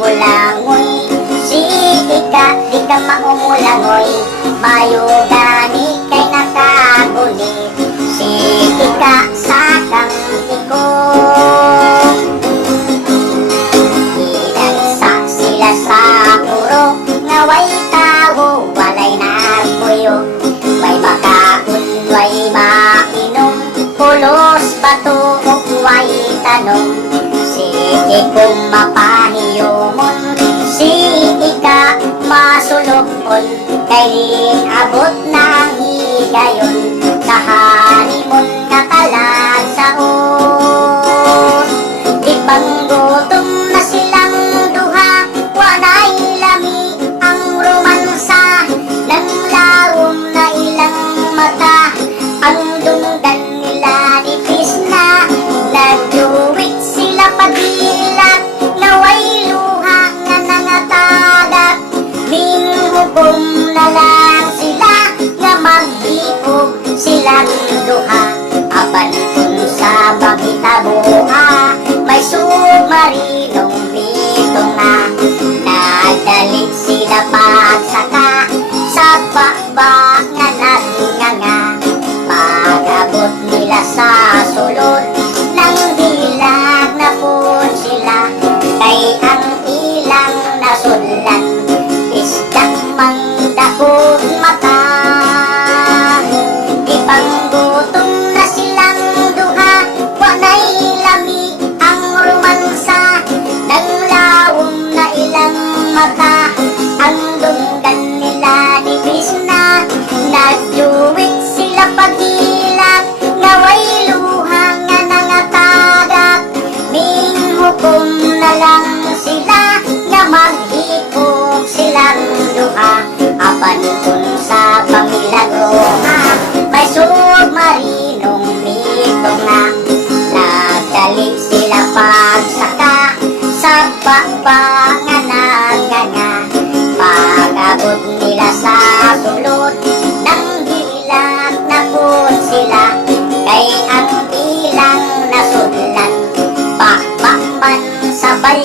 maumulangoy. Si ika, di ka maumulangoy, mayugani kay nakagulit. Si ika sa kang ikong, inagsa sila sa puro, ngaway tao, walay nagpuyo. May makaon, way mainom, pulos bato o way tanong. Sige kung mapahiyomon, si ika masulokon, kay rin abot ng higayon, kahanimon nga talag saon. Di bang gutom na silang duha, wanay lami ang romansa, nang lawom na ilang mata, ang dunggan nila nipis na, nagduwit sila padilat, naway luha nga nangatagak. Minhukom na lang sila, nga maghipog silang duha. Apan kung sa makitabuha, may submarinong pito na, nagdalit sila pagsaka sa baba nga nagnganga. Pag-abot nila sa sulod, nang hilag na po sila, kay ang ilang nasudlan, isdak mangdakog mata. Ipanggutom na silang duha, wanay lami ang romansa, nang lawom na ilang mata, ang dunggan nila nipis na, nagduwit sila pagilat, naway luha nga nangatagak. Minhukom na lang sila, nga maghipog silang duha. Apan kung sa pamilagroha, may submarinong pito nga, nagdalit sila pagsaka sa baba nga nagnganga. Pag-abot nila sa sulod, nang hilag na po sila, kay ang ilang nasudlan, bakbak man sabay